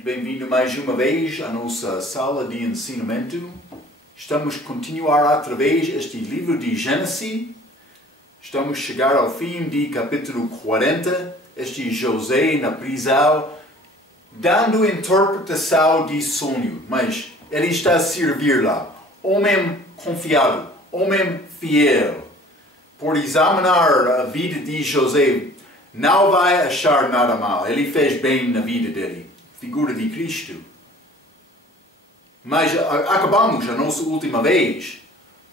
Muito bem-vindo mais uma vez à nossa sala de ensinamento. Estamos a continuar através deste livro de Gênesis. Estamos a chegar ao fim de capítulo 40. Este José na prisão, dando interpretação de sonho. Mas ele está a servir lá. Homem confiado, homem fiel. Por examinar a vida de José, não vai achar nada mal. Ele fez bem na vida dele. Figura de Cristo. Mas acabamos a nossa última vez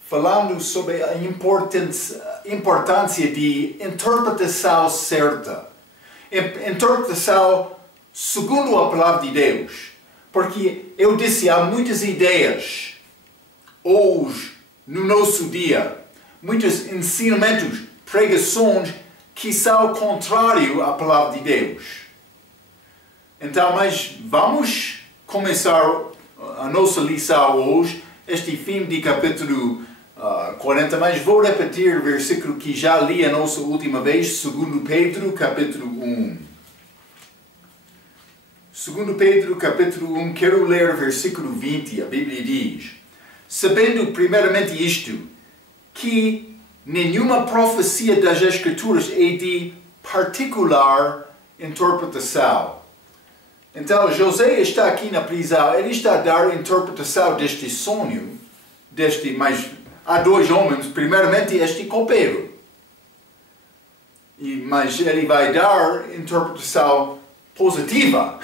falando sobre a importância de interpretação certa. Interpretação segundo a palavra de Deus. Porque eu disse, há muitas ideias hoje, no nosso dia, muitos ensinamentos, pregações que são contrários à palavra de Deus. Então, mas vamos começar a nossa lição hoje, este fim de capítulo 40, mas vou repetir o versículo que já li a nossa última vez, 2 Pedro, capítulo 1. 2 Pedro, capítulo 1, quero ler o versículo 20, a Bíblia diz: sabendo primeiramente isto, que nenhuma profecia das Escrituras é de particular interpretação. Então, José está aqui na prisão, ele está a dar interpretação deste sonho, mas há dois homens, primeiramente este copeiro. Mas ele vai dar interpretação positiva,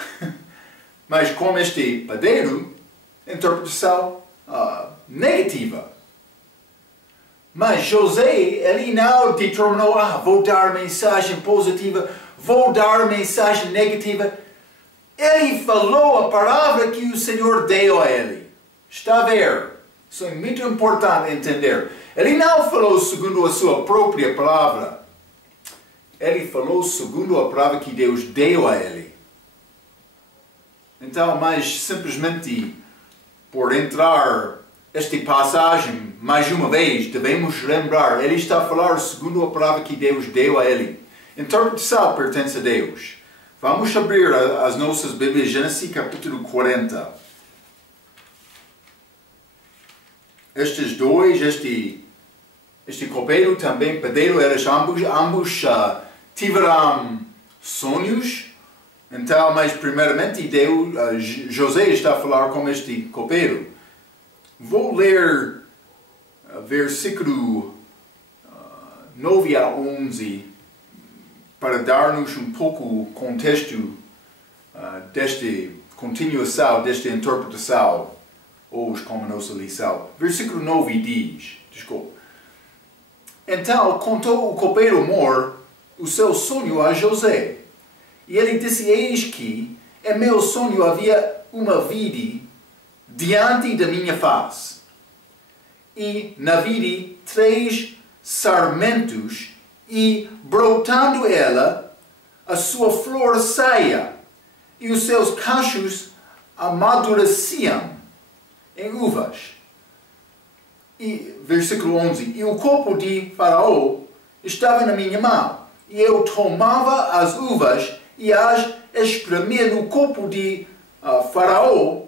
mas com este padeiro, interpretação negativa. Mas José, ele não determinou, vou dar mensagem positiva, vou dar mensagem negativa. Ele falou a palavra que o Senhor deu a ele. Está a ver? Isso é muito importante entender. Ele não falou segundo a sua própria palavra. Ele falou segundo a palavra que Deus deu a ele. Então, mas simplesmente por entrar esta passagem mais uma vez, devemos lembrar, ele está a falar segundo a palavra que Deus deu a ele. Interpretação pertence a Deus. Vamos abrir as nossas Bíblias, Gênesis capítulo 40. Estes dois, este copeiro também, padeiro, eles ambos tiveram sonhos. Então, mas primeiramente José está a falar com este copeiro. Vou ler versículo 9 a 11 para dar-nos um pouco o contexto desta continuação, desta interpretação, hoje como nossa lição. Versículo 9 diz, então contou o copeiro mor o seu sonho a José. E ele disse, eis que em meu sonho havia uma vide diante da minha face. E na vide 3 sarmentos, e brotando ela, a sua flor saía, e os seus cachos amadureciam em uvas. E versículo 11, e o copo de Faraó estava na minha mão, e eu tomava as uvas e as espremia no copo de Faraó,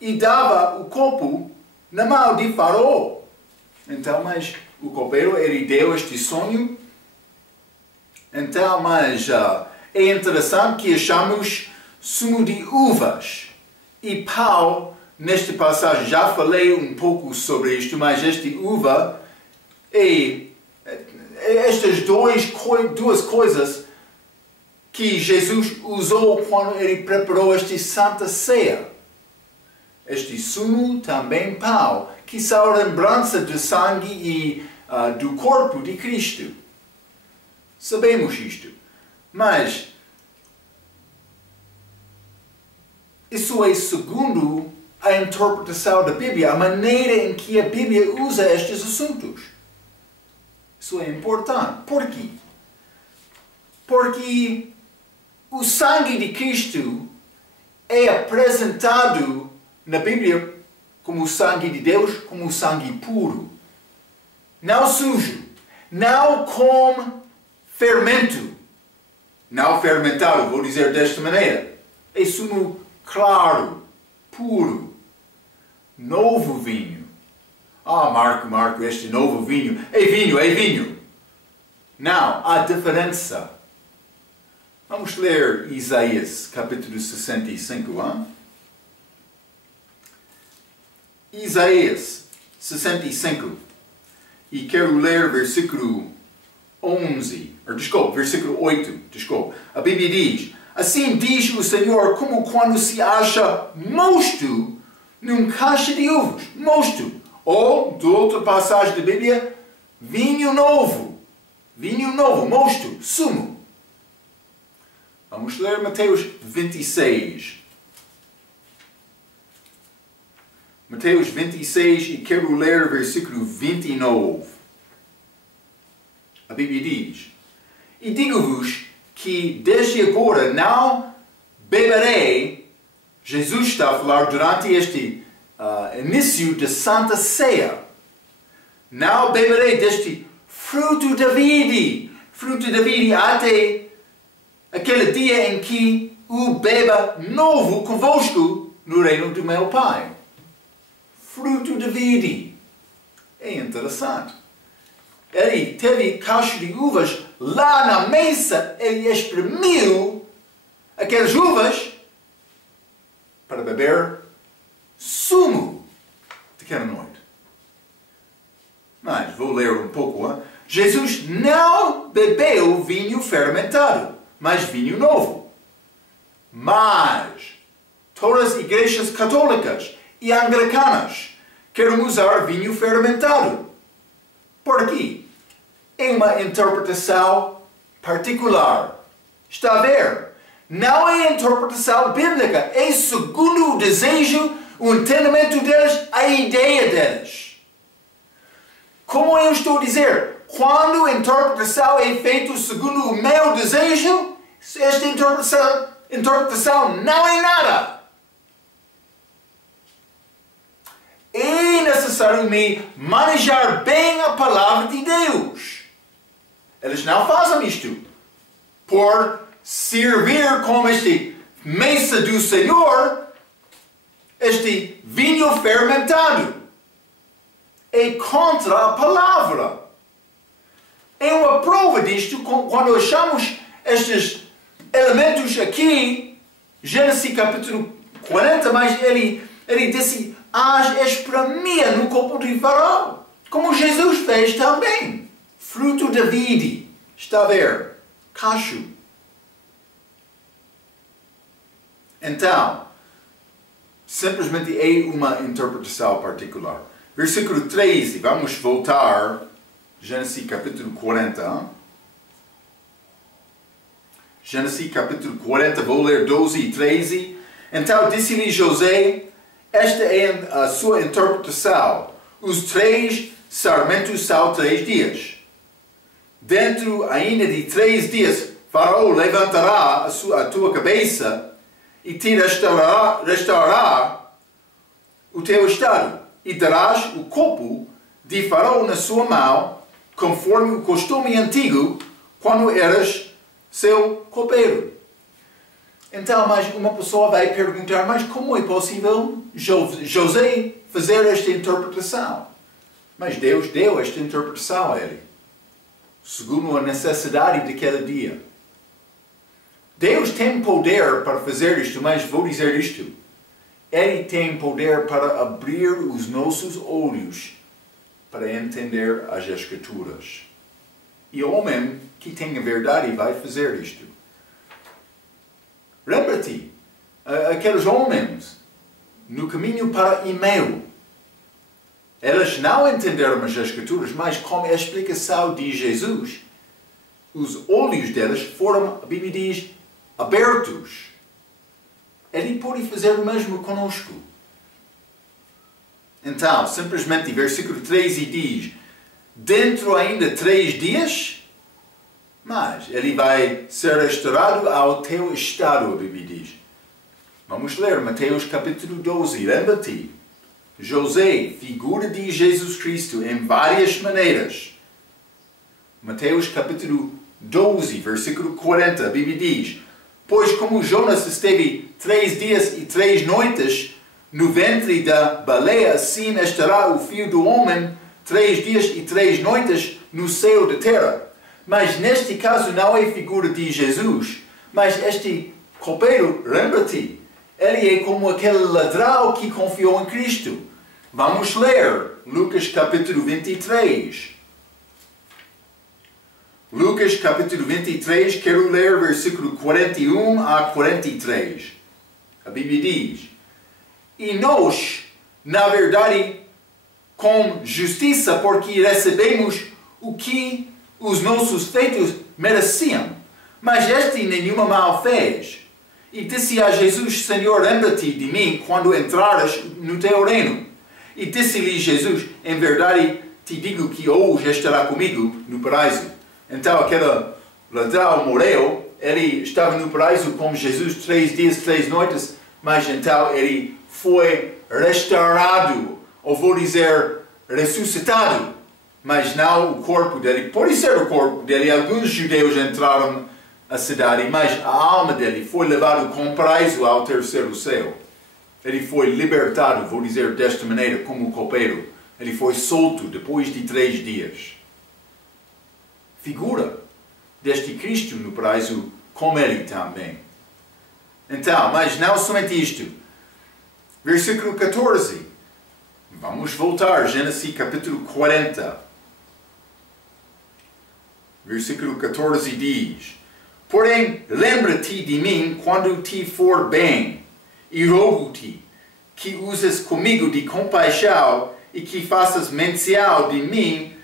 e dava o copo na mão de Faraó. Então, mas o copeiro, ele deu este sonho. Então, mas é interessante que achamos sumo de uvas e pau nesta passagem. Já falei um pouco sobre isto, mas esta uva estas duas coisas que Jesus usou quando ele preparou esta Santa Ceia. Este sumo, também pau, que são lembrança do sangue e do corpo de Cristo. Sabemos isto. Mas isso é segundo a interpretação da Bíblia, a maneira em que a Bíblia usa estes assuntos. Isso é importante. Por quê? Porque o sangue de Cristo é apresentado na Bíblia como o sangue de Deus, como o sangue puro. Não sujo. Não com fermento. Não fermentado, vou dizer desta maneira. É sumo claro, puro, novo vinho. Ah, Marco, este novo vinho. É vinho. Não, há diferença. Vamos ler Isaías, capítulo 65. Hein? Isaías 65. E quero ler versículo 11. Versículo 8. A Bíblia diz: assim diz o Senhor, como quando se acha mosto num caixa de uvas. Mosto. Ou, de outra passagem da Bíblia, vinho novo. Vinho novo, mosto, sumo. Vamos ler Mateus 26. Mateus 26 e quero ler versículo 29. A Bíblia diz: e digo-vos que desde agora não beberei. Jesus está a falar durante este início da Santa Ceia. Não beberei deste fruto da vide. Fruto da vide até aquele dia em que o beba novo convosco no reino do meu Pai. Fruto da vide. É interessante. Ele teve cacho de uvas lá na mesa. Ele espremiu aquelas uvas para beber sumo daquela noite. Mas vou ler um pouco. Hein? Jesus não bebeu vinho fermentado, mas vinho novo. Mas todas as igrejas católicas e anglicanas querem usar vinho fermentado. Por quê? É uma interpretação particular. Está a ver? Não é interpretação bíblica. É segundo o desejo, o entendimento deles, a ideia deles. Como eu estou a dizer, quando a interpretação é feita segundo o meu desejo, esta interpretação não é nada. É necessário me manejar bem a palavra de Deus. Eles não fazem isto por servir como este mesa do Senhor, este vinho fermentado. É contra a palavra. É uma prova disto quando achamos estes elementos aqui, Gênesis capítulo 40, mas ele disse: espremia no copo de Faraó, como Jesus fez também. Fruto da vide, está a ver? Cacho. Então, simplesmente é uma interpretação particular. Versículo 13, vamos voltar, Gênesis capítulo 40. Gênesis capítulo 40, vou ler 12 e 13. Então disse-lhe José: esta é a sua interpretação. Os 3 sarmentos são 3 dias. Dentro ainda de 3 dias, Faraó levantará a tua cabeça e te restaurará o teu estado. E darás o copo de Faraó na sua mão, conforme o costume antigo, quando eras seu copeiro. Então, mas uma pessoa vai perguntar: mas como é possível José fazer esta interpretação? Mas Deus deu esta interpretação a ele, segundo a necessidade daquele dia. Deus tem poder para fazer isto, mas vou dizer isto: Ele tem poder para abrir os nossos olhos para entender as Escrituras. E o homem que tem a verdade vai fazer isto. Lembra-te, aqueles homens no caminho para Emeu, eles não entenderam as Escrituras, mas com a explicação de Jesus, os olhos deles foram, a Bíblia diz, abertos. Ele pode fazer o mesmo conosco. Então, simplesmente, versículo 13 diz: dentro ainda 3 dias, mas ele vai ser restaurado ao teu estado, a Bíblia diz. Vamos ler Mateus capítulo 12. Lembra-te, José, figura de Jesus Cristo em várias maneiras. Mateus capítulo 12, versículo 40, a Bíblia diz: Pois como Jonas esteve 3 dias e 3 noites no ventre da baleia, assim estará o Filho do Homem 3 dias e 3 noites no seio da terra. Mas neste caso não é figura de Jesus, mas este copeiro, lembra-te, ele é como aquele ladrão que confiou em Cristo. Vamos ler Lucas capítulo 23. Lucas capítulo 23, quero ler versículo 41 a 43. A Bíblia diz: E nós, na verdade, com justiça, porque recebemos o que os nossos feitos mereciam. Mas este nenhuma mal fez. E disse a Jesus: Senhor, lembra-te de mim quando entrares no teu reino. E disse-lhe Jesus: Em verdade te digo que hoje estará comigo no paraíso. Então aquele ladrão morreu, ele estava no paraíso com Jesus 3 dias, 3 noites, mas então ele foi restaurado, ou vou dizer, ressuscitado. Mas não o corpo dele. Pode ser o corpo dele. Alguns judeus entraram na cidade, mas a alma dele foi levada com paraíso ao terceiro céu. Ele foi libertado, vou dizer desta maneira, como copeiro. Ele foi solto depois de 3 dias. Figura deste Cristo no paraíso, com ele também. Então, mas não somente isto. Versículo 14. Vamos voltar, Gênesis capítulo 40. Versículo 14 diz: Porém, lembra-te de mim quando te for bem, e rogo-te que uses comigo de compaixão e que faças menção de mim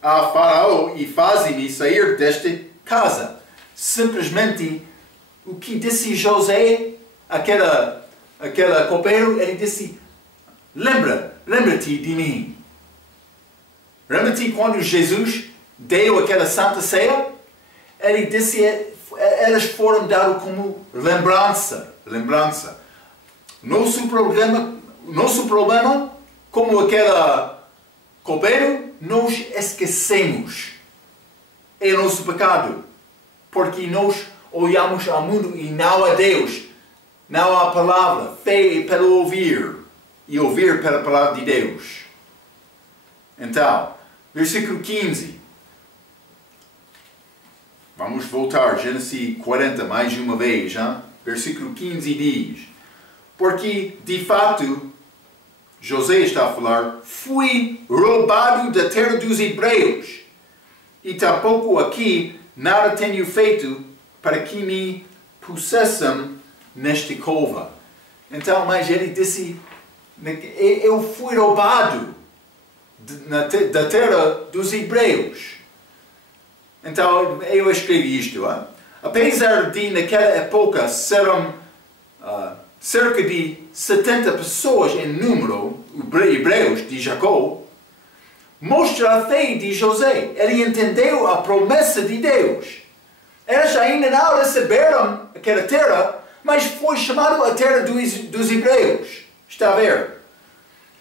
a Faraó e faze-me sair desta casa. Simplesmente, o que disse José, aquela copeiro, ele disse: lembra-te de mim. Lembra-te quando Jesus deu aquela santa ceia? Ele disse, elas foram dadas como lembrança. Nosso problema, como aquela copeiro, nós esquecemos. É o nosso pecado. Porque nós olhamos ao mundo e não a Deus. Não a palavra. Fé é pelo ouvir. E ouvir pela palavra de Deus. Então, versículo 15. Vamos voltar, Gênesis 40, mais uma vez. Hein? Versículo 15 diz: Porque, de fato, José está a falar, fui roubado da terra dos hebreus, e tampouco aqui nada tenho feito para que me pusessem nesta cova. Então, mas ele disse, eu fui roubado da terra dos hebreus. Então, eu escrevi isto. Hein? Apesar de, naquela época, serão cerca de 70 pessoas em número, hebreus de Jacó, mostra a fé de José. Ele entendeu a promessa de Deus. Eles ainda não receberam aquela terra, mas foi chamado a terra dos hebreus. Está a ver?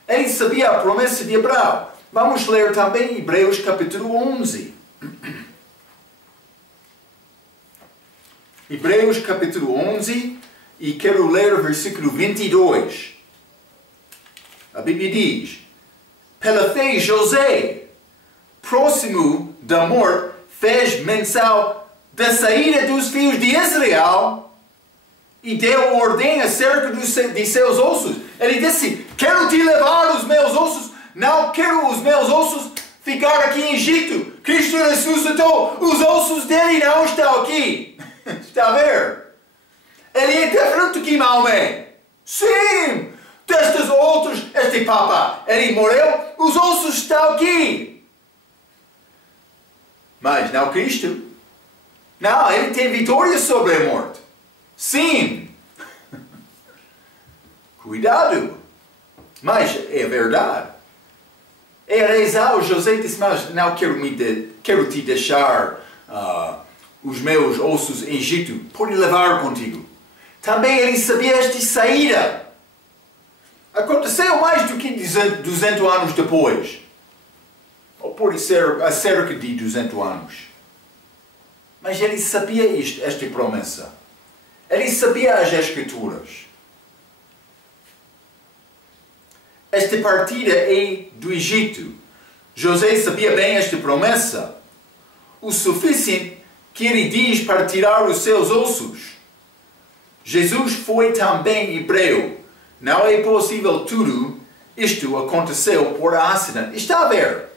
Ele sabia a promessa de Abraão. Vamos ler também Hebreus capítulo 11. Hebreus capítulo 11, e quero ler o versículo 22. A Bíblia diz: Pela fé José, próximo da morte, fez menção da saída dos filhos de Israel e deu ordem acerca de seus ossos. Ele disse: quero te levar os meus ossos, não quero os meus ossos ficar aqui em Egito. Cristo ressuscitou, os ossos dele não estão aqui. Está a ver? Ele é diferente que Maomé. Sim! Destes outros, este Papa, ele morreu, os ossos estão aqui. Mas não Cristo. Não, ele tem vitória sobre a morte. Sim! Cuidado! Mas é verdade. É rezar, José disse, mas não quero te deixar os meus ossos em Egito, pode levar contigo. Também ele sabia esta saída. Aconteceu mais do que 200 anos depois. Ou pode ser há cerca de 200 anos. Mas ele sabia esta promessa. Ele sabia as Escrituras. Esta partida é do Egito. José sabia bem esta promessa. O suficiente que ele diz para tirar os seus ossos. Jesus foi também hebreu. Não é possível tudo isto aconteceu por acidente. Está a ver?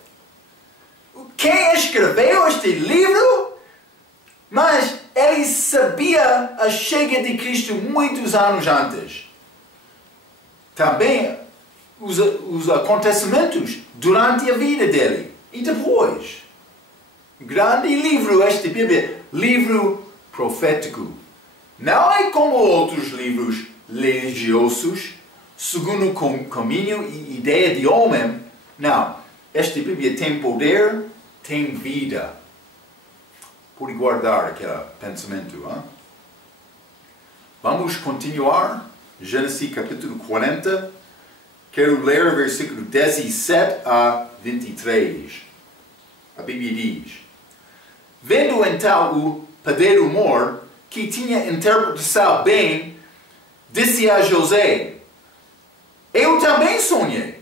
Quem escreveu este livro? Mas ele sabia a chegada de Cristo muitos anos antes. Também os acontecimentos durante a vida dele. E depois. Grande livro este Bíblia. Livro profético. Não é como outros livros religiosos, segundo o caminho e ideia de homem. Não. Esta Bíblia tem poder, tem vida. Pode guardar aquele pensamento. Hein? Vamos continuar. Gênesis capítulo 40. Quero ler versículo 17 a 23. A Bíblia diz: Vendo então o padeiro mor, que tinha interpretação bem, disse a José: Eu também sonhei,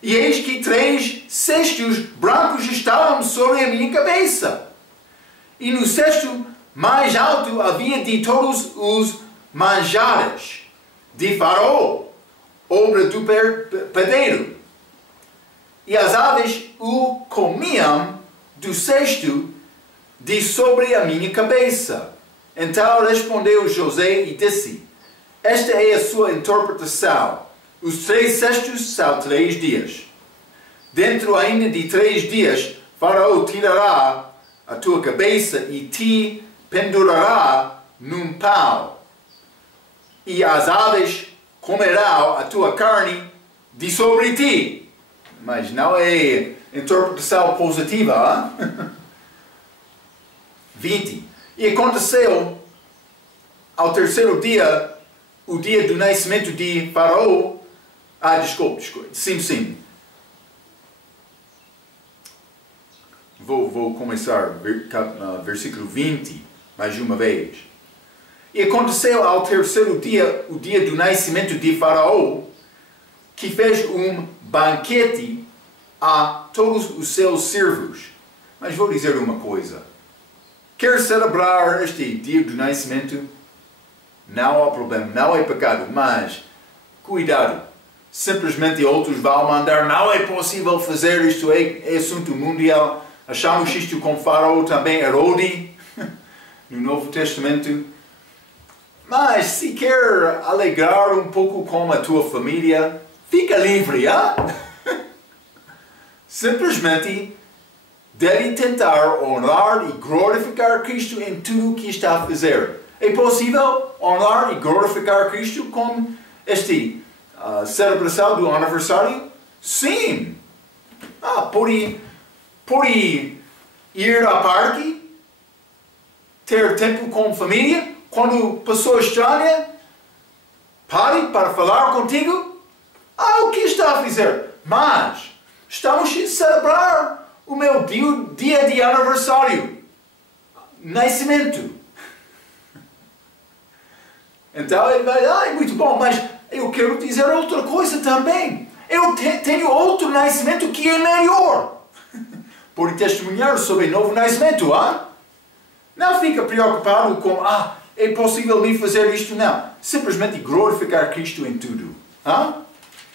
e eis que 3 cestos brancos estavam sobre a minha cabeça. E no cesto mais alto havia de todos os manjares de Faraó, obra do padeiro. E as aves o comiam do cesto de sobre a minha cabeça. Então respondeu José e disse: Esta é a sua interpretação. Os 3 cestos são 3 dias. Dentro ainda de 3 dias, Faraó tirará a tua cabeça e te pendurará num pau. E as aves comerão a tua carne de sobre ti. Mas não é interpretação positiva. Hein? 20. E aconteceu ao terceiro dia, o dia do nascimento de Faraó. Desculpe. Sim. Vou começar versículo 20, mais uma vez. E aconteceu ao terceiro dia, o dia do nascimento de Faraó, que fez um banquete a todos os seus servos. Mas vou dizer uma coisa. Quer celebrar este dia do nascimento? Não há problema, não é pecado, mas cuidado. Simplesmente outros vão mandar, não é possível fazer isto, é assunto mundial. Achamos isto com Faraó também, Herode, no Novo Testamento. Mas se quer alegrar um pouco com a tua família, fica livre, Simplesmente deve tentar honrar e glorificar Cristo em tudo o que está a fazer. É possível honrar e glorificar Cristo com esta celebração do aniversário? Sim! Pode ir ao parque, ter tempo com a família, quando pessoa estranha pare para falar contigo. O que está a fazer? Mas estamos a celebrar o meu dia de aniversário, nascimento. Então ele vai, muito bom, mas eu quero dizer outra coisa também. Eu tenho outro nascimento que é melhor. Pode testemunhar sobre novo nascimento, Não fica preocupado com, é possível me fazer isto, não. Simplesmente glorificar Cristo em tudo,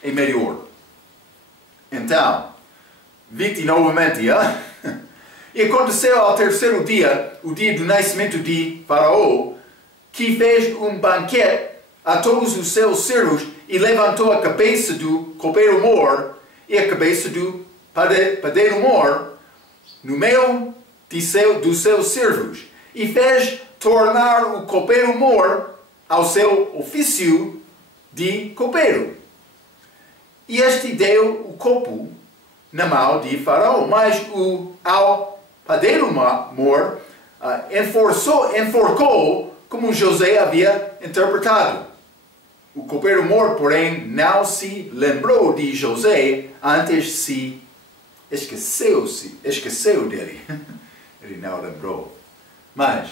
É melhor. Então, 20 novamente, E aconteceu ao terceiro dia, o dia do nascimento de Faraó, que fez um banquete a todos os seus servos e levantou a cabeça do copeiro mor e a cabeça do padeiro mor no meio dos seus servos e fez tornar o copeiro mor ao seu ofício de copeiro. E este deu o copo na mão de Faraó, mas ao padeiro mor enforcou como José havia interpretado. O copeiro mor, porém, não se lembrou de José, antes se esqueceu dele. Ele não lembrou. Mas,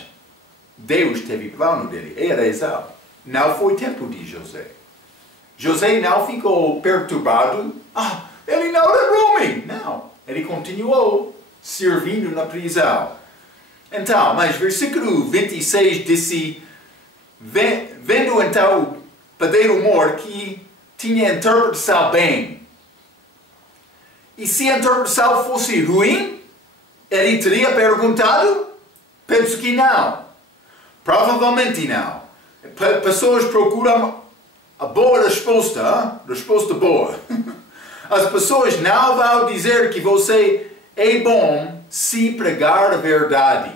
Deus teve plano dele, era Esau. Não foi tempo de José. José não ficou perturbado. Ele não lembrou-me. Não, ele continuou servindo na prisão. Então, mas versículo 26 disse, vendo então o padeiro mor que tinha interpretação bem. E se a interpretação fosse ruim, ele teria perguntado? Penso que não. Provavelmente não. Pessoas procuram a boa resposta, resposta boa. As pessoas não vão dizer que você é bom se pregar a verdade.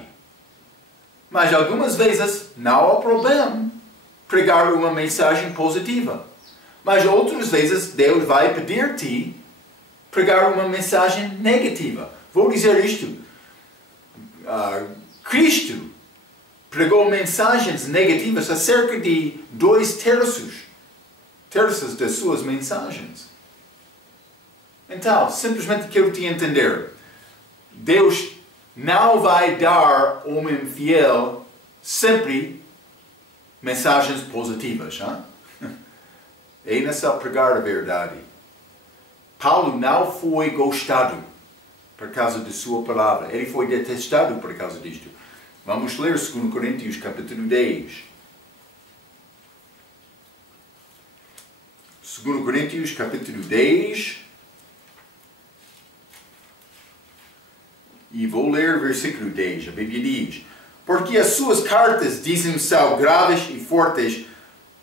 Mas algumas vezes não há problema pregar uma mensagem positiva. Mas outras vezes Deus vai pedir-te pregar uma mensagem negativa. Vou dizer isto. Cristo pregou mensagens negativas acerca de 2/3 das suas mensagens. Então, simplesmente quero te entender. Deus não vai dar ao homem fiel sempre mensagens positivas. É necessário pregar a verdade. Paulo não foi gostado por causa de sua palavra. Ele foi detestado por causa disto. Vamos ler 2 Coríntios capítulo 10. 2 Coríntios capítulo 10. E vou ler o versículo 10. A Bíblia diz: porque as suas cartas dizem são graves e fortes,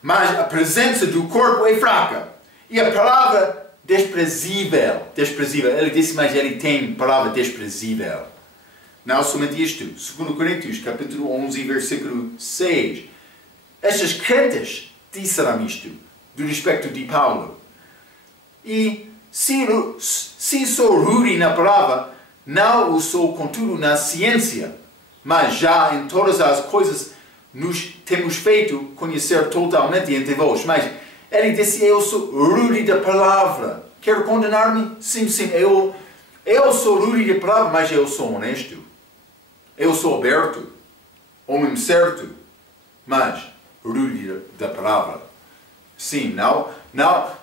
mas a presença do corpo é fraca. E a palavra desprezível. Ele disse, mas ele tem palavra desprezível. Não somente isto. 2 Coríntios, capítulo 11, versículo 6. Estes crentes disseram isto, do respeito de Paulo. E se sou rude na palavra, não o sou, contudo, na ciência. Mas já em todas as coisas nos temos feito conhecer totalmente entre vós. Mas ele disse, eu sou rude da palavra. Quer condenar-me? Sim, eu sou rude da palavra, mas eu sou honesto. Eu sou aberto, homem certo, mas rude da palavra. Sim, não.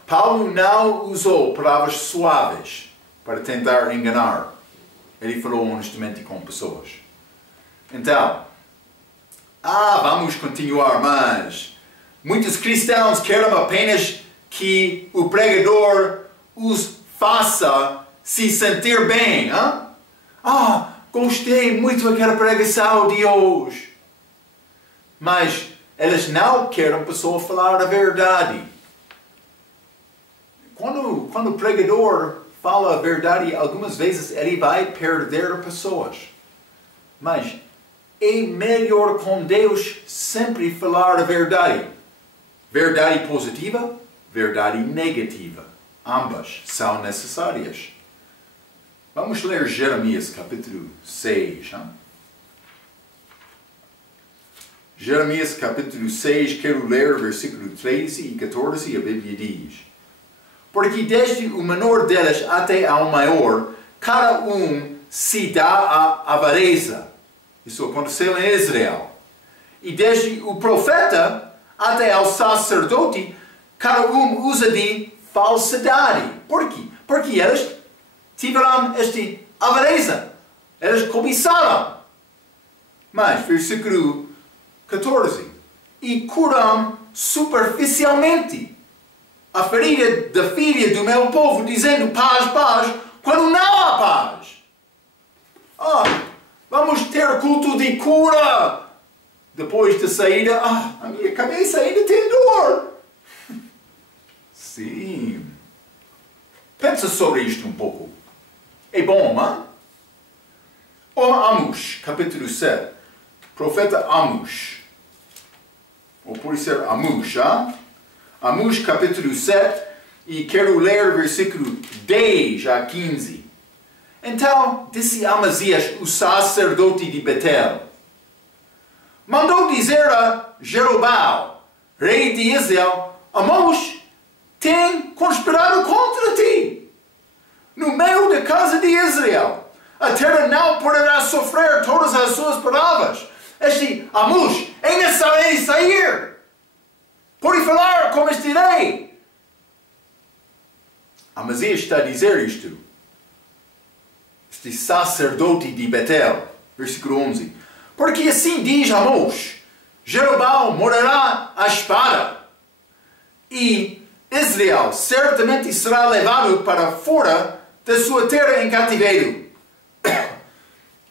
Paulo não usou palavras suaves para tentar enganar. Ele falou honestamente com pessoas. Então, vamos continuar, mas muitos cristãos querem apenas que o pregador os faça se sentir bem. Gostei muito daquela pregação de hoje. Mas eles não querem a pessoa falar a verdade. Quando o pregador fala a verdade, algumas vezes ele vai perder pessoas. Mas é melhor com Deus sempre falar a verdade. Verdade positiva, verdade negativa. Ambas são necessárias. Vamos ler Jeremias capítulo 6. Jeremias capítulo 6, quero ler versículo 13 e 14, a Bíblia diz: porque desde o menor deles até ao maior, cada um se dá à avareza. Isso aconteceu em Israel. E desde o profeta até ao sacerdote, cada um usa de falsidade. Por quê? Porque eles tiveram esta avareza. Eles cobiçaram. Mas, versículo 14. E curam superficialmente a ferida da filha do meu povo, dizendo paz, paz, quando não há paz. Vamos ter culto de cura. Depois da saída, a minha cabeça ainda tem dor. Sim. Pensa sobre isto um pouco. É bom, Amos, capítulo 7. Profeta Amos. Ou pode ser Amos, Amos, capítulo 7. E quero ler versículo 10 a 15. Então, disse Amazias, o sacerdote de Betel, mandou dizer a Jeroboão, rei de Israel: Amos tem conspirado contra ti no meio da casa de Israel. A terra não poderá sofrer todas as suas palavras, Este Amós é necessário sair. Pode falar com este rei. Amazias está a dizer isto. Este sacerdote de Betel, versículo 11. Porque assim diz Amós, Jeroboão morrerá à espada, e Israel certamente será levado para fora da sua terra em cativeiro.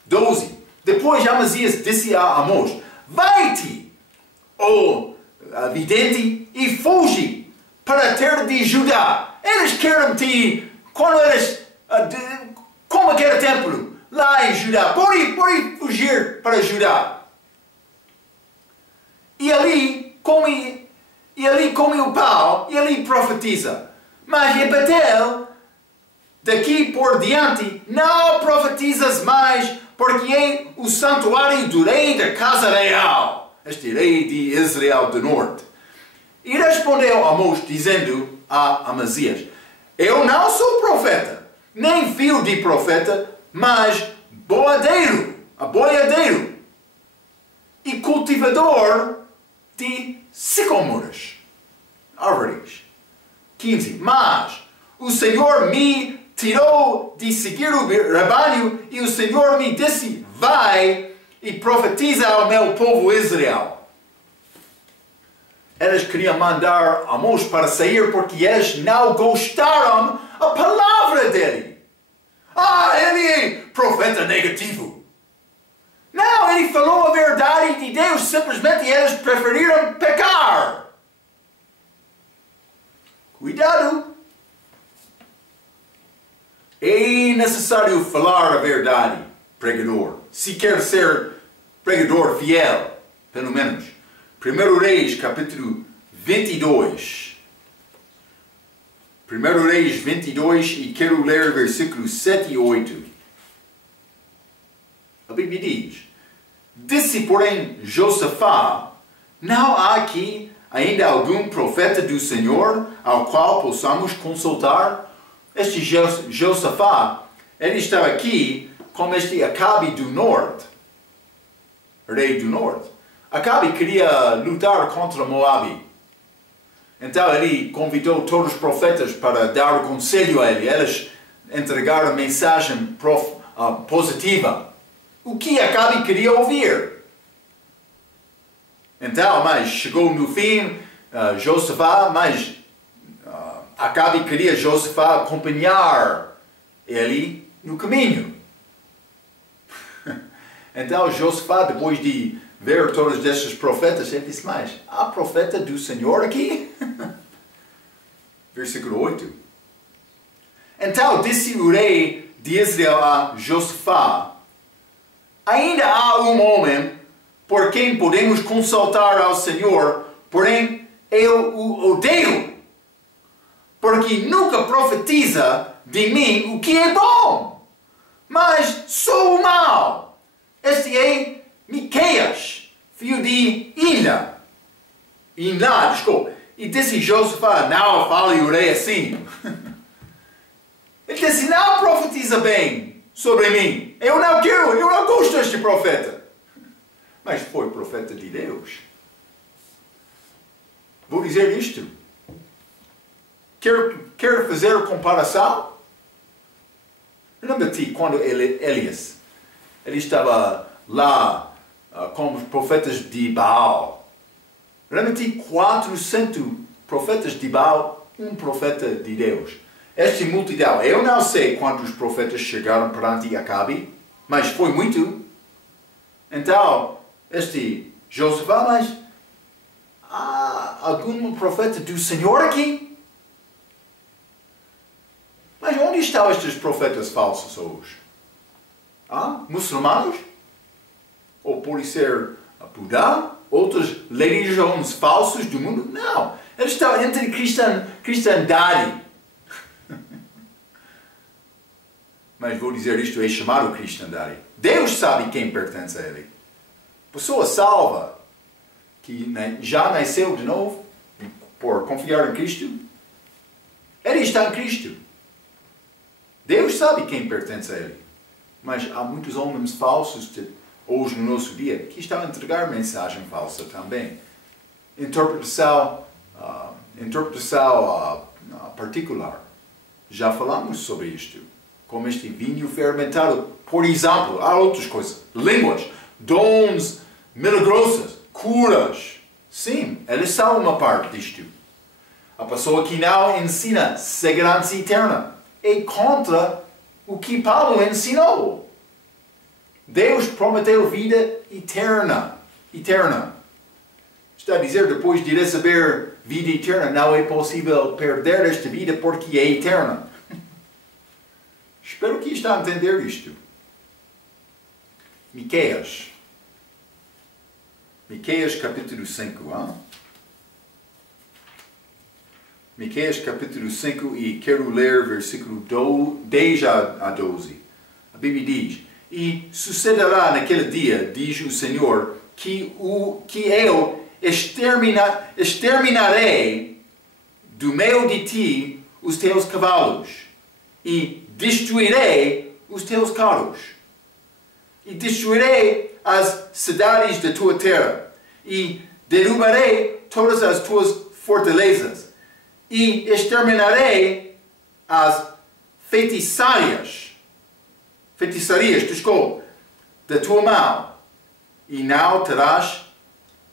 12. Depois Amazias disse a Amós, vai-te, ó vidente, e fuge para a terra de Judá. Eles querem-te, quando eles, como aquele templo, lá em Judá. Pode fugir para Judá. E ali come o pau, e ali profetiza. Mas em Betel, daqui por diante, não profetizas mais, porque é o santuário do rei da casa real, este rei de Israel do norte. E respondeu Amós, dizendo a Amazias, eu não sou profeta, nem filho de profeta, mas boiadeiro e cultivador de sicomoras, árvores. 15. Mas o Senhor me tirou de seguir o rebanho, e o Senhor me disse, vai e profetiza ao meu povo Israel. Eles queriam mandar Amós para sair porque eles não gostaram da palavra dele. Ele é profeta negativo. Não, ele falou a verdade de Deus, simplesmente eles preferiram pecar. Cuidado. É necessário falar a verdade, pregador. Se quer ser pregador fiel, pelo menos. 1 Reis, capítulo 22. 1 Reis 22, e quero ler versículos 7 e 8. A Bíblia diz, disse, porém, Josafá, não há aqui ainda algum profeta do Senhor ao qual possamos consultar? Este Josafá, ele estava aqui como este Acabe do norte, rei do norte. Acabe queria lutar contra Moabe. Então ele convidou todos os profetas para dar o conselho a ele. Eles entregaram mensagem positiva. O que Acabe queria ouvir. Então, mas chegou no fim, Josafá, mas Acabe queria Josafá acompanhar ele no caminho. Então Josafá, depois de ver todos estes profetas, ele disse, mas há profeta do Senhor aqui? Versículo 8. Então disse o rei de Israel a Josafá, ainda há um homem por quem podemos consultar ao Senhor, porém eu o odeio, porque nunca profetiza de mim o que é bom, mas sou o mau. Este é Miqueias, filho de Ilá, desculpa. E disse Josafá, não fale o rei assim. Ele disse, não profetiza bem sobre mim. Eu não gosto deste profeta. Mas foi profeta de Deus. Vou dizer isto. Quer fazer comparação? Lembra-te quando Elias, ele estava lá com os profetas de Baal. Lembra-te 400 profetas de Baal, um profeta de Deus. Esta multidão, eu não sei quantos profetas chegaram perante Acabe, mas foi muito. Então, este Josafá, mas há algum profeta do Senhor aqui? Mas onde estão estes profetas falsos hoje? Muçulmanos? Ou pode ser Budá? Outras religiões falsas do mundo? Não. Eles estão entre cristandade. Mas vou dizer isto, é chamado cristandade. Deus sabe quem pertence a Ele. Pessoa salva, que já nasceu de novo, por confiar em Cristo, ele está em Cristo. Deus sabe quem pertence a Ele. Mas há muitos homens falsos hoje no nosso dia, que estão a entregar mensagem falsa também. Interpretação particular. Já falamos sobre isto. Como este vinho fermentado. Por exemplo, há outras coisas. Línguas, dons milagrosos, curas. Sim, eles são uma parte disto. A pessoa que não ensina segurança eterna é contra o que Paulo ensinou. Deus prometeu vida eterna. Está a dizer, depois de receber vida eterna, não é possível perder esta vida porque é eterna. Espero que está a entender isto. Miqueias capítulo 5. Miqueias capítulo 5 e quero ler versículo 10 a 12. A Bíblia diz: E sucederá naquele dia, diz o Senhor, que eu exterminarei do meio de ti os teus cavalos e destruirei os teus carros. E destruirei as cidades da tua terra e derrubarei todas as tuas fortalezas e exterminarei as feitiçarias, da tua mão, e não terás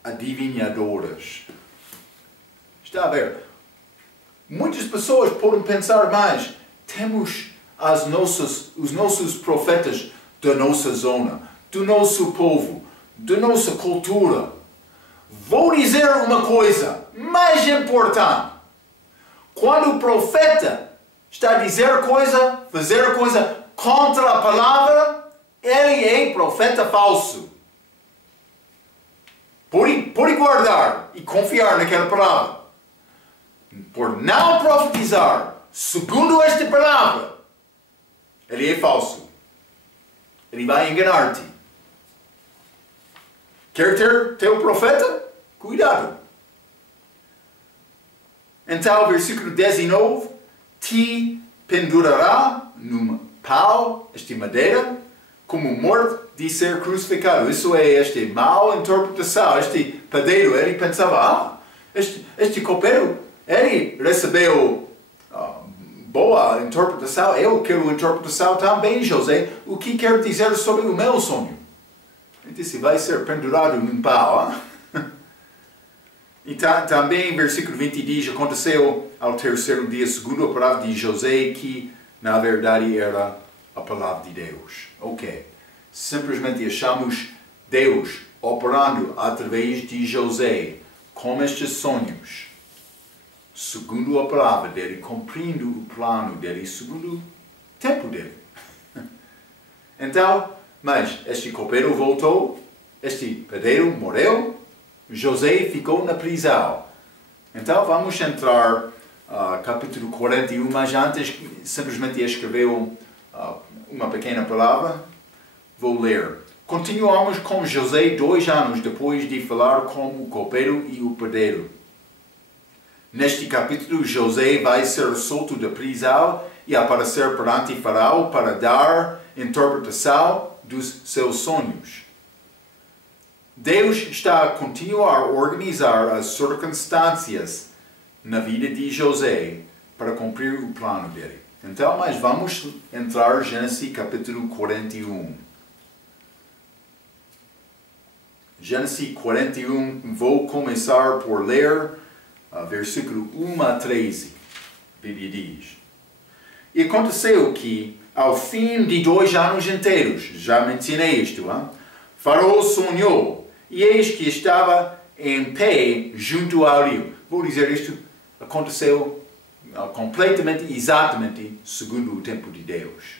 adivinhadoras. Está a ver? Muitas pessoas podem pensar, mas temos os nossos profetas da nossa zona, do nosso povo, da nossa cultura. Vou dizer uma coisa mais importante. Quando o profeta está a dizer coisa, fazer coisa contra a palavra, ele é profeta falso. Pode guardar e confiar naquela palavra. Por não profetizar segundo esta palavra, ele é falso. Ele vai enganar-te. Quer ter teu profeta? Cuidado. Então, versículo 19. Te pendurará num pau, esta madeira, como morto de ser crucificado. Isso é esta mal interpretação. Este padeiro, ele pensava, este copeiro, ele recebeu boa interpretação. Eu quero interpretação também, José. O que quer dizer sobre o meu sonho? Ele disse, vai ser pendurado num pau. E também, versículo 20 diz, aconteceu ao terceiro dia, segundo a palavra de José, que na verdade era a palavra de Deus. Ok. Simplesmente achamos Deus operando através de José com estes sonhos, segundo a palavra dele, cumprindo o plano dele, segundo o tempo dele. Então, mas este copeiro voltou, este padeiro morreu, José ficou na prisão. Então vamos entrar capítulo 41, mas antes simplesmente escreveu uma pequena palavra. Vou ler. Continuamos com José 2 anos depois de falar com o copeiro e o padeiro. Neste capítulo, José vai ser solto da prisão e aparecer perante Faraó para dar interpretação dos seus sonhos. Deus está a continuar a organizar as circunstâncias na vida de José para cumprir o plano dele. Então, mas vamos entrar em Gênesis capítulo 41. Gênesis 41, vou começar por ler versículo 1 a 13. A Bíblia diz: E aconteceu que, ao fim de 2 anos inteiros, já mencionei isto, Faraó sonhou, e eis que estava em pé junto ao rio. Vou dizer isto, aconteceu completamente, exatamente, segundo o tempo de Deus.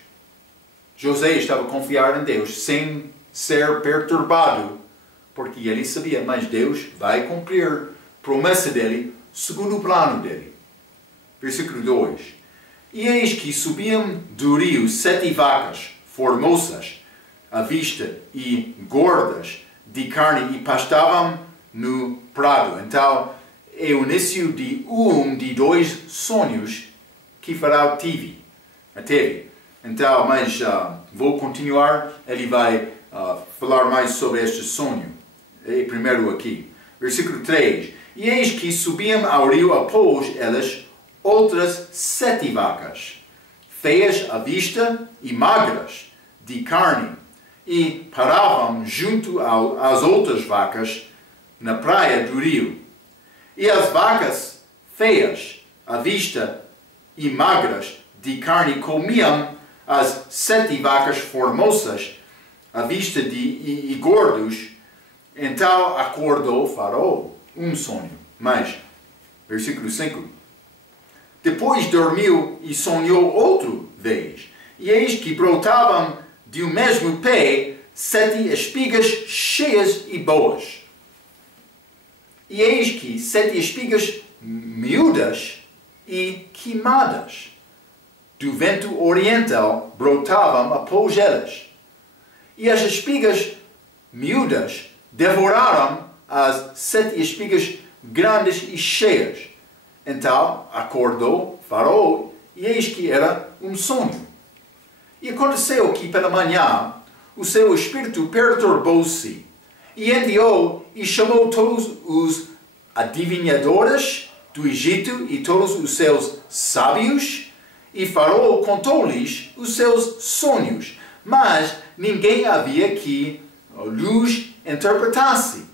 José estava a confiar em Deus, sem ser perturbado, porque ele sabia, mas Deus vai cumprir a promessa dele, segundo o plano dele. Versículo 2. E eis que subiam do rio 7 vacas formosas, à vista e gordas de carne, e pastavam no prado. Então, é o início de de 2 sonhos que Faraó teve. Então, mas vou continuar. Ele vai falar mais sobre este sonho. Primeiro aqui, versículo 3. E eis que subiam ao rio após elas outras 7 vacas, feias à vista e magras de carne, e paravam junto às outras vacas na praia do rio. E as vacas feias à vista e magras de carne comiam as 7 vacas formosas à vista e gordos. Então acordou Faraó, sonho. Mas, versículo 5. Depois dormiu e sonhou outra vez. E eis que brotavam de um mesmo pé 7 espigas cheias e boas. E eis que 7 espigas miúdas e queimadas do vento oriental brotavam após elas. E as espigas miúdas devoraram as 7 espigas grandes e cheias. Então acordou Faraó, e eis que era sonho. E aconteceu que pela manhã o seu espírito perturbou-se, e enviou e chamou todos os adivinhadores do Egito e todos os seus sábios, e Faraó contou-lhes os seus sonhos, mas ninguém havia que lhes interpretasse.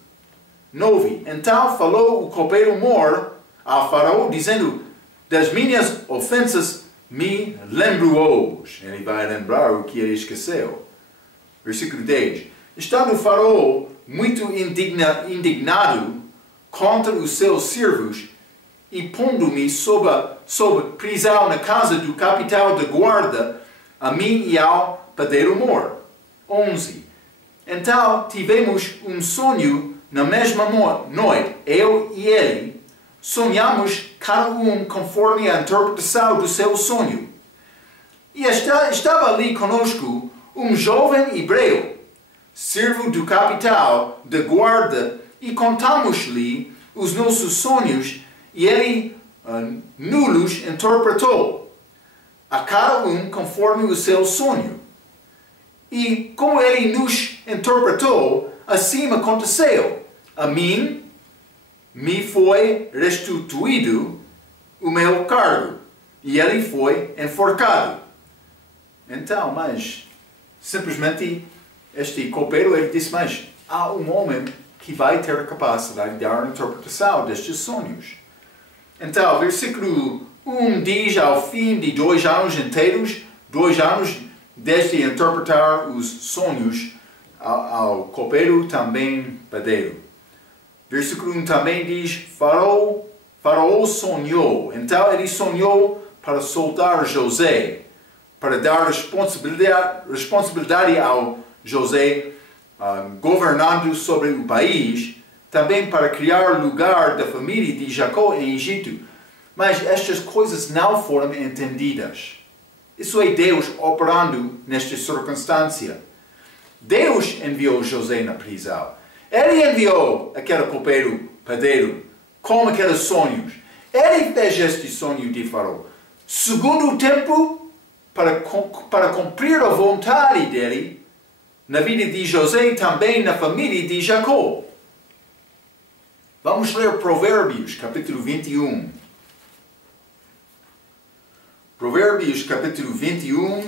9. Então falou o copeiro-mor a Faraó, dizendo: das minhas ofensas me lembro hoje. Ele vai lembrar o que ele esqueceu. Versículo 10. Estando Faraó muito indignado contra os seus servos, e pondo-me sob prisão na casa do capitão da guarda, a mim e ao padeiro-mor. 11. Então tivemos sonho na mesma noite, eu e ele. Sonhamos cada conforme a interpretação do seu sonho. E estava ali conosco jovem hebreu, servo do capitão da guarda, e contamos-lhe os nossos sonhos, e ele nos interpretou, a cada conforme o seu sonho. E como ele nos interpretou, assim aconteceu. A mim me foi restituído o meu cargo, e ele foi enforcado. Então, mas simplesmente este copeiro, ele disse: mas há homem que vai ter a capacidade de dar a interpretação destes sonhos. Então, versículo 1 diz: ao fim de 2 anos inteiros, 2 anos desde interpretar os sonhos ao copeiro, também padeiro. Versículo 1 também diz: Faraó sonhou. Então ele sonhou para soltar José, para dar responsabilidade ao José, governando sobre o país, também para criar lugar da família de Jacó em Egito. Mas estas coisas não foram entendidas. Isso é Deus operando nesta circunstância. Deus enviou José na prisão. Ele enviou aquele copeiro padeiro com aqueles sonhos. Ele fez este sonho de Faraó. Segundo o tempo, para cumprir a vontade dele, na vida de José e também na família de Jacó. Vamos ler Provérbios, capítulo 21. Provérbios, capítulo 21,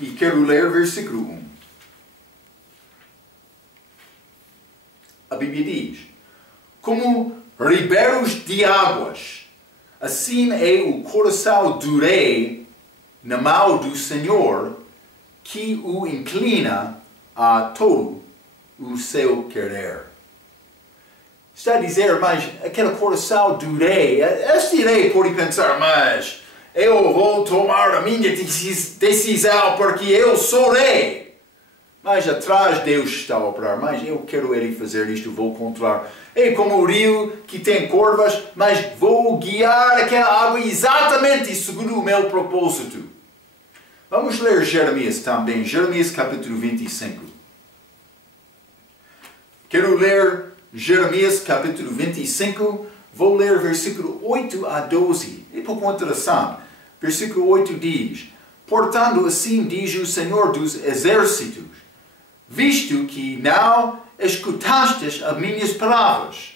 e quero ler versículo 1. A Bíblia diz: como ribeiros de águas, assim é o coração do rei na mão do Senhor, que o inclina a todo o seu querer. Está a dizer, mas aquele coração do rei, este rei pode pensar: mas eu vou tomar a minha decisão porque eu sou rei. Mas atrás Deus está a operar: mas eu quero ele fazer isto, vou controlar. É como o rio que tem curvas, mas vou guiar aquela água exatamente segundo o meu propósito. Vamos ler Jeremias também, Jeremias capítulo 25. Quero ler Jeremias capítulo 25, vou ler versículo 8 a 12. É pouco interessante. Versículo 8 diz: portanto, assim diz o Senhor dos Exércitos: visto que não escutastes as minhas palavras.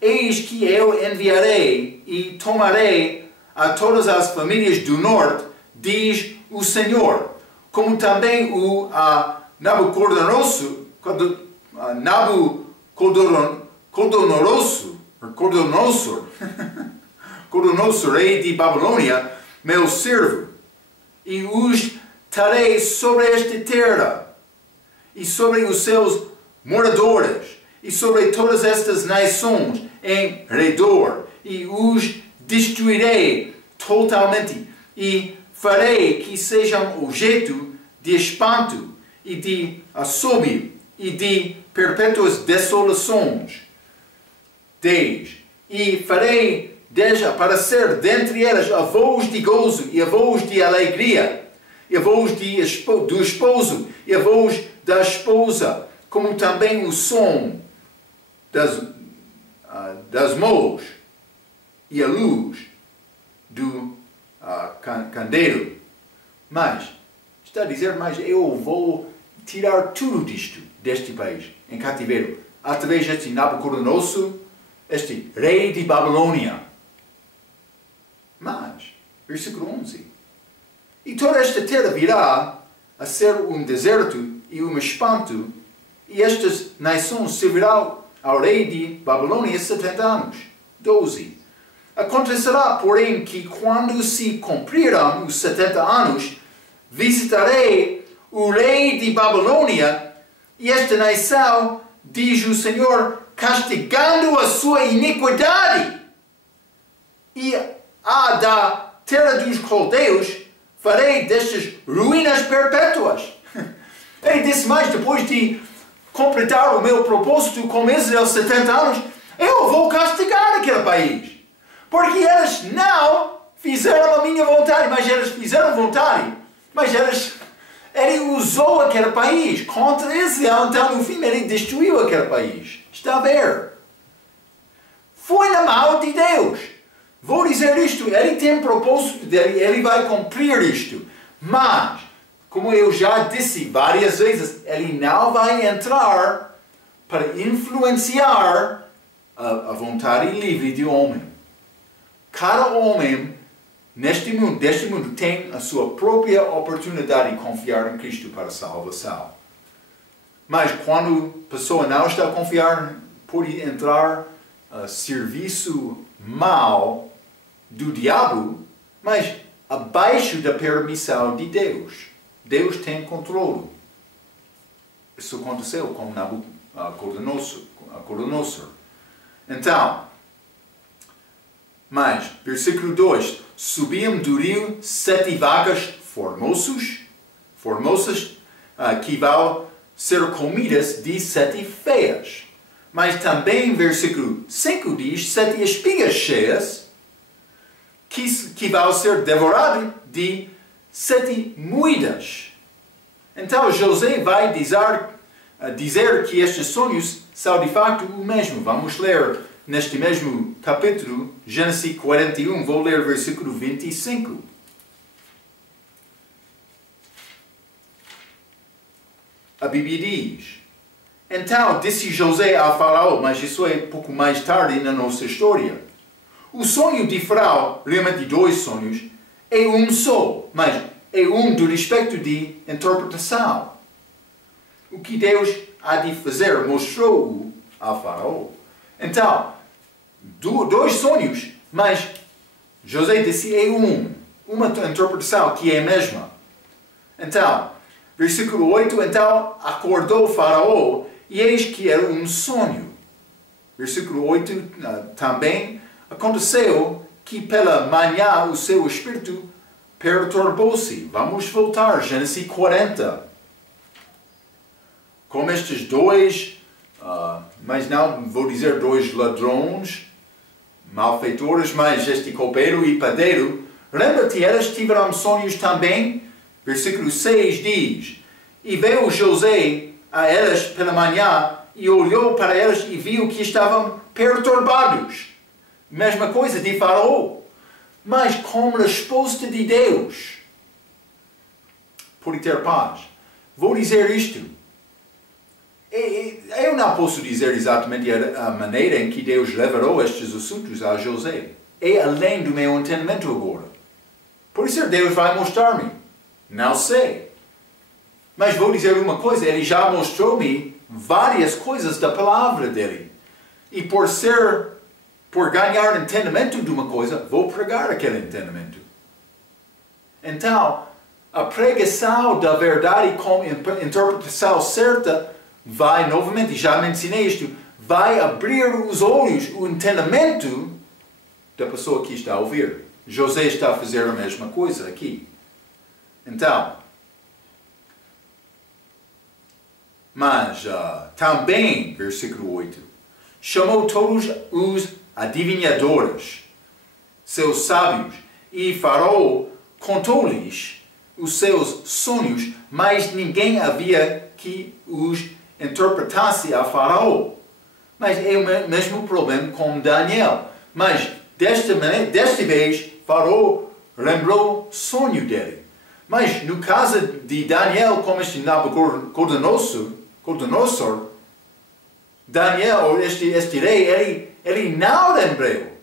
Eis que eu enviarei e tomarei a todas as famílias do norte, diz o Senhor, como também o Nabucodonosor, rei de Babilônia, meu servo, e os trarei sobre esta terra, e sobre os seus moradores, e sobre todas estas nações em redor, e os destruirei totalmente, e farei que sejam objeto de espanto, e de assobio, e de perpétuas desolações. 10. E farei desaparecer dentre elas a voz de gozo, e a voz de alegria, e a voz do esposo, e a voz da esposa, como também o som das mãos, e a luz do candeeiro. Mas, está a dizer, mas eu vou tirar tudo deste país, em cativeiro, através deste Nabucodonosor, este rei de Babilônia. Mas, versículo 11, e toda esta terra virá a ser um deserto e um espanto, e estas nações servirão ao rei de Babilônia 70 anos. 12. Acontecerá, porém, que quando se cumprirão os 70 anos, visitarei o rei de Babilônia e esta nação, diz o Senhor, castigando a sua iniquidade. E da terra dos caldeus farei destas ruínas perpétuas. Ele disse mais, depois de completar o meu propósito com Israel 70 anos, eu vou castigar aquele país. Porque eles não fizeram a minha vontade, mas eles fizeram vontade. Mas ele usou aquele país contra Israel, então no fim ele destruiu aquele país. Está a ver? Foi na mão de Deus. Vou dizer isto, ele tem propósito dele, ele vai cumprir isto. Mas, como eu já disse várias vezes, ele não vai entrar para influenciar a vontade livre do homem. Cada homem deste mundo tem a sua própria oportunidade de confiar em Cristo para a salvação. Mas quando a pessoa não está a confiar, pode entrar a serviço mau do diabo, mas abaixo da permissão de Deus. Deus tem controle. Isso aconteceu com Nabucodonosor. Então, mas, versículo 2, subiam do rio 7 vacas formosas, que vão ser comidas de 7 feias. Mas também, versículo 5 diz, 7 espigas cheias, que vão ser devoradas de 7 moedas. Então, José vai dizer que estes sonhos são de facto o mesmo. Vamos ler neste mesmo capítulo, Gênesis 41, vou ler versículo 25. A Bíblia diz, então disse José a Faraó, mas isso é pouco mais tarde na nossa história. O sonho de Faraó, realmente 2 sonhos, é um só, mas é um do respeito de interpretação. O que Deus há de fazer mostrou-o a Faraó. Então, 2 sonhos, mas José disse é uma interpretação que é a mesma. Então, versículo 8, então acordou Faraó e eis que era um sonho. Versículo 8, também aconteceu que pela manhã o seu espírito perturbou-se. Vamos voltar, Gênesis 40. Como estes 2, mas não vou dizer 2 ladrões, malfeitores, mas este copeiro e padeiro, lembra-te, eles tiveram sonhos também? Versículo 6 diz, e veio José a eles pela manhã, e olhou para eles e viu que estavam perturbados. Mesma coisa de Faraó, mas com resposta de Deus. Por ter paz. Vou dizer isto. Eu não posso dizer exatamente a maneira em que Deus revelou estes assuntos a José. É além do meu entendimento agora. Por isso Deus vai mostrar-me. Não sei. Mas vou dizer uma coisa, Ele já mostrou-me várias coisas da palavra dele. E por ganhar entendimento de uma coisa, vou pregar aquele entendimento. Então, a pregação da verdade com interpretação certa vai, novamente, já mencionei isto, vai abrir os olhos, o entendimento da pessoa que está a ouvir. José está a fazer a mesma coisa aqui. Então, mas também, versículo 8, chamou todos os adivinhadores, seus sábios, e Faraó contou-lhes os seus sonhos, mas ninguém havia que os interpretasse a Faraó. Mas é o mesmo problema com Daniel. Mas desta vez, Faraó lembrou o sonho dele. Mas no caso de Daniel, como este Nabucodonosor, Daniel, este rei, ele não lembrou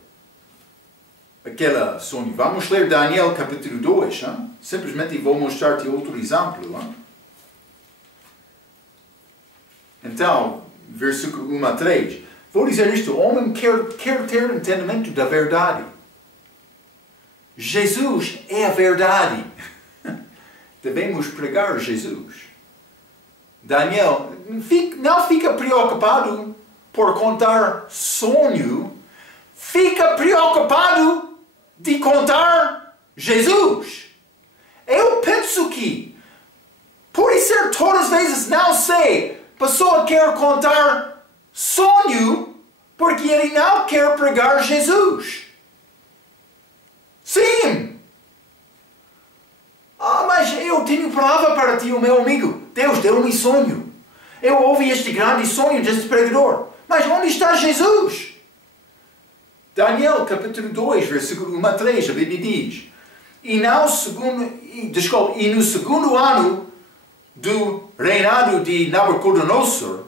aquele sonho. Vamos ler Daniel capítulo 2. Hein? Simplesmente vou mostrar-te outro exemplo. Hein? Então, versículo 1 a 3. Vou dizer isto, o homem quer ter entendimento da verdade. Jesus é a verdade. Devemos pregar Jesus. Daniel, não fica preocupado por contar sonho. Fica preocupado de contar Jesus. Eu penso que, por ser todas as vezes, não sei, a pessoa quer contar sonho porque ele não quer pregar Jesus. Sim! Mas eu tenho palavra para ti, o meu amigo. Deus deu-me sonho. Eu ouvi este grande sonho deste pregador. Mas onde está Jesus? Daniel, capítulo 2, versículo 1 a 3, a Bíblia diz: E no segundo ano do reinado de Nabucodonosor,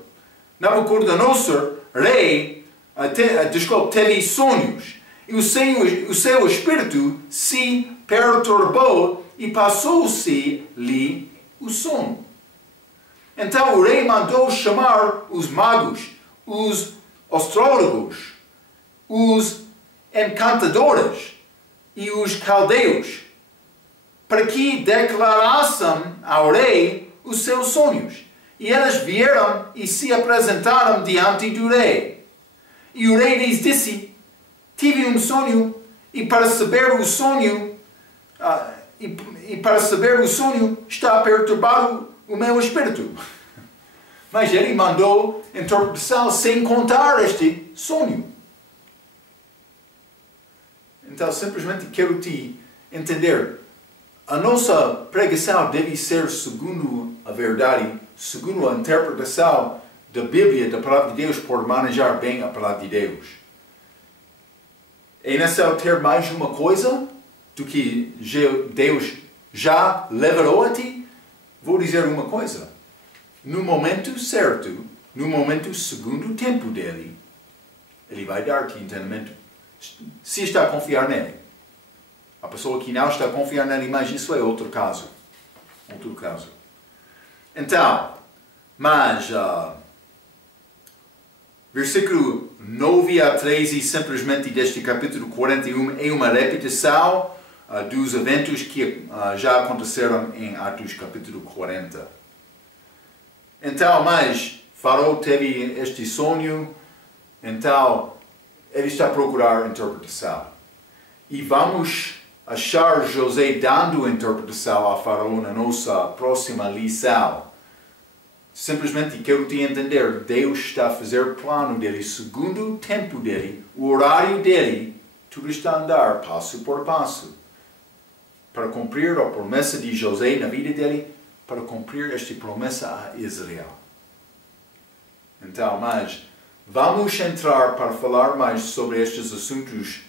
rei, teve sonhos. E o seu espírito se perturbou e passou-se-lhe o sono. Então o rei mandou chamar os magos, os astrólogos, os encantadores e os caldeus, para que declarassem ao rei os seus sonhos. E eles vieram e se apresentaram diante do rei. E o rei lhes disse: tive um sonho, e para saber o sonho, está perturbado o meu espírito. Mas ele mandou interpretação sem contar este sonho. Então, simplesmente quero te entender. A nossa pregação deve ser segundo a verdade, segundo a interpretação da Bíblia, da Palavra de Deus, por manejar bem a Palavra de Deus. É necessário ter mais uma coisa do que Deus já revelou a ti? Vou dizer uma coisa. No momento certo, no momento segundo o tempo dele, ele vai dar-te entendimento. Se está a confiar nele. A pessoa que não está a confiar nele, mas isso é outro caso. Outro caso. Então, mas, versículo 9 a 13, simplesmente deste capítulo 41, é uma repetição dos eventos que já aconteceram em Atos capítulo 40. Então, mas Faraó teve este sonho, então ele está a procurar interpretação. E vamos achar José dando interpretação a Faraó na nossa próxima lição. Simplesmente quero te entender, Deus está a fazer plano dele, segundo o tempo dele, o horário dele, tudo está a andar passo por passo. Para cumprir a promessa de José na vida dele, para cumprir esta promessa a Israel. Então, mas vamos entrar para falar mais sobre estes assuntos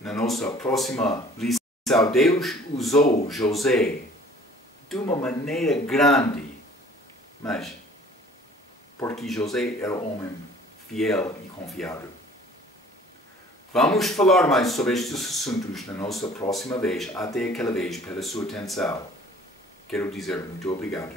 na nossa próxima lição. Deus usou José de uma maneira grande, mas porque José era um homem fiel e confiável. Vamos falar mais sobre estes assuntos na nossa próxima vez. Até aquela vez, pela sua atenção. Quero dizer muito obrigado.